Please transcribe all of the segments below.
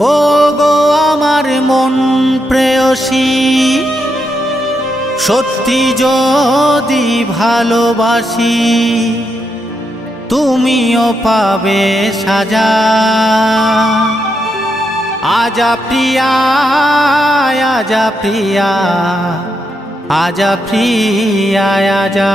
ও গো আমার মন প্রেয়সী, সত্যি যদি ভালোবাসি তুমিও পাবে সাজা। আজা প্রিয়া আজা প্রিয়া আজা প্রিয়া আজা।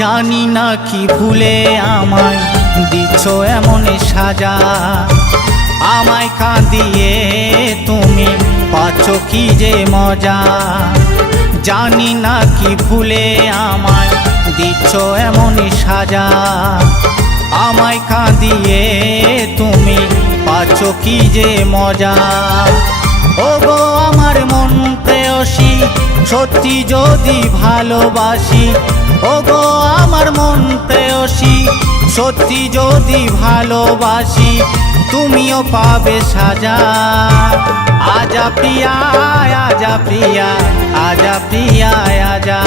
জানি না কি ভুলে আমায় দিচ্ছ এমন সাজা, আমায় কাঁদিয়ে তুমি পাচ্ছ কি যে মজা। জানি না কি ভুলে আমায় দিচ্ছ এমন সাজা, আমায় কাঁদিয়ে তুমি পাচ্ছ কি যে মজা। ও গো আমার মন প্রেয়সী, সত্যি যদি ভালোবাসি, ও গো আমার মন প্রেয়সী, সত্যি যদি ভালোবাসি তুমিও পাবে সাজা। আজা প্রিয়া আজা প্রিয়া আজা প্রিয়া আজা।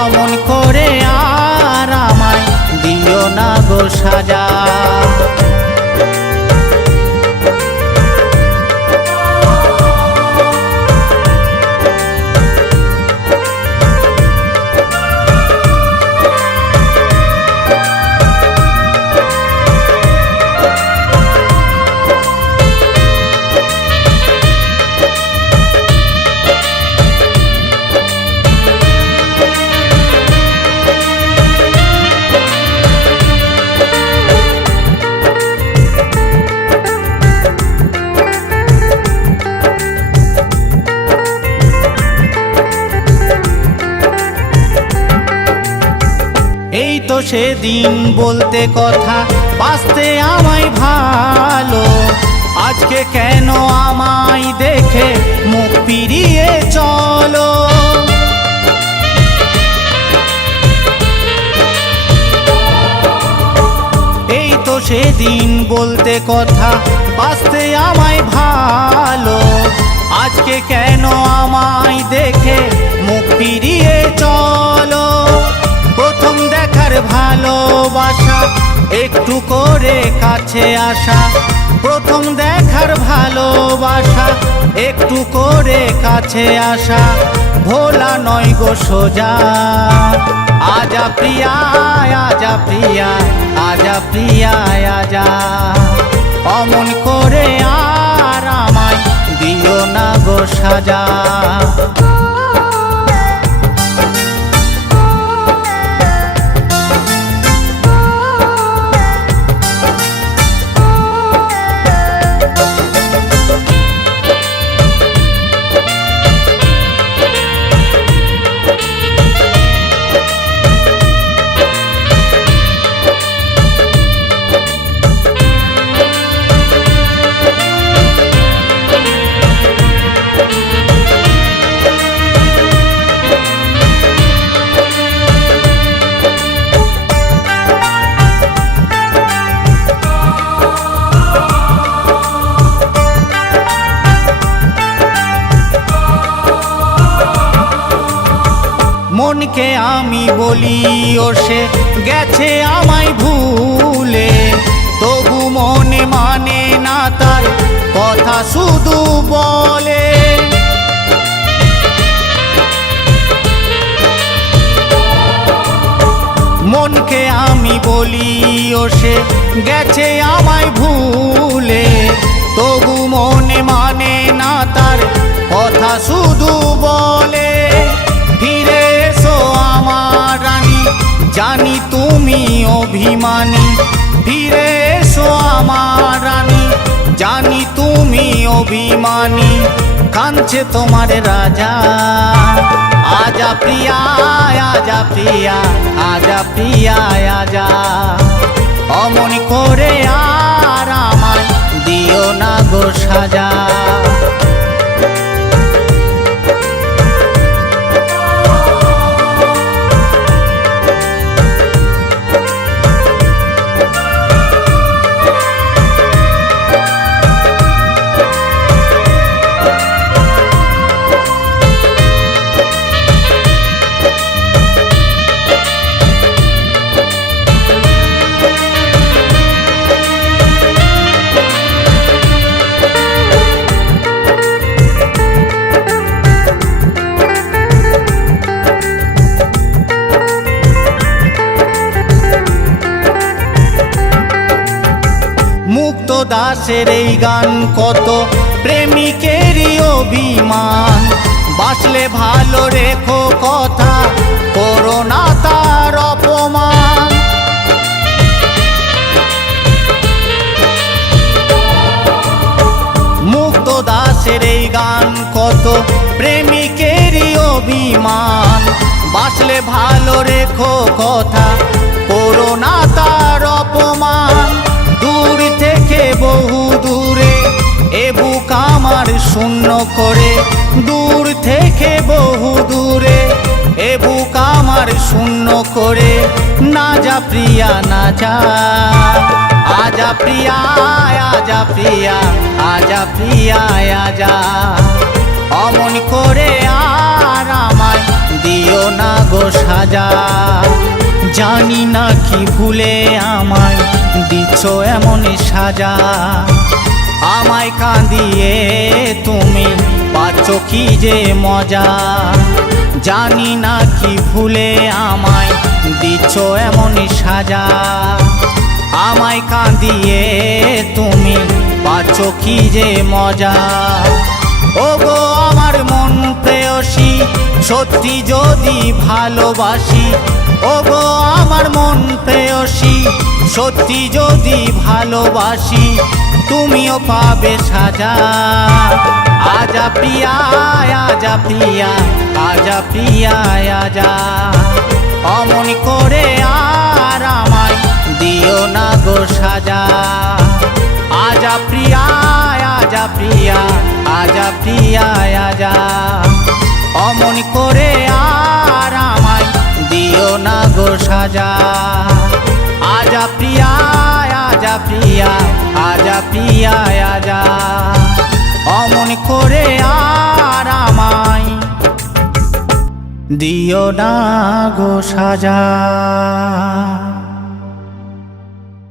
অমন করে আর আমায় দিও না গো সাজা। এই তো সেদিন বলতে কথা, বাঁচতে আমায় ভালো, আজকে কেন আমায় দেখে মুখ ফিরিয়ে চলো। এই তো সেদিন বলতে কথা, বাঁচতে আমায় ভালো, আজকে কেন আমায় দেখে মুখ ফিরিয়ে চলো। প্রথম দেখার ভালোবাসা একটু করে কাছে আসা, প্রথম দেখার ভালোবাসা একটু করে কাছে আসা, ভোলা নয় গো সোজা। আজা প্রিয়া আজা প্রিয়া আজা প্রিয়া আজা। অমন করে আর আমায় দিও না গো সাজা। মনকে আমি বলি ও সে গেছে আমায় ভুলে, তবু মনে মানে না তার কথা শুধু বলে। মনকে আমি বলি ও সে গেছে আমায় ভুলে, তবু মনে মানে না তার কথা শুধু বলে। ফিরে এসো আমার রানী, জানি তুমি অভিমানী, ফিরে এসো আমার রানী, জানি তুমি অভিমানী, কাঁদছে তোমার রাজা। আজা প্রিয়া, আজা প্রিয়া, আজা প্রিয়া, আজা। অমন করে আর আমায় দিও না গো সাজা। মুক্ত দাসের এই গান কত প্রেমিকেরই অভিমান, বাসলে ভালো রেখো কথা, করো না তার অপমান। মুক্ত দাসের এই গান কত প্রেমিকেরই অভিমান, বাসলে ভালো রেখো কথা, করো না তার অপমান। দূর থেকে বহু দূরে এ বুক আমার শূন্য করে, দূর থেকে বহু দূরে এ বুক আমার শূন্য করে, না যা প্রিয়া না যা। আজা প্রিয়া, আজা প্রিয়া, আজা প্রিয়া, আজা। অমন করে আর আমায় দিও না গো সাজা। জানি না কি ভুলে আমায় দিচ্ছ এমন সাজা, আমায় কাঁদিয়ে তুমি পাচ্ছ কি যে মজা। জানি না কি ভুলে আমায় দিচ্ছ এমন সাজা, আমায় কাঁদিয়ে তুমি পাচ্ছ কি যে মজা। ও গো আমার মন প্রেয়সী, সত্যি যদি ভালোবাসি, ও গো আমার মন প্রেয়সী, সত্যি যদি ভালোবাসি, তুমিও পাবে সাজা। আজা প্রিয়া, আজা প্রিয়া, আজা প্রিয়া, আজা। অমন করে আর আমায় দিও না গো সাজা। আজা প্রিয়া, আজা প্রিয়া, আজা প্রিয়া, আজা। অমন করে আর আমায় দিও না গো সাজা। আজা প্রিয়া, আজা প্রিয়া, আজা প্রিয়া, আজা। অমন করে আর আমায় দিও না গো সাজা।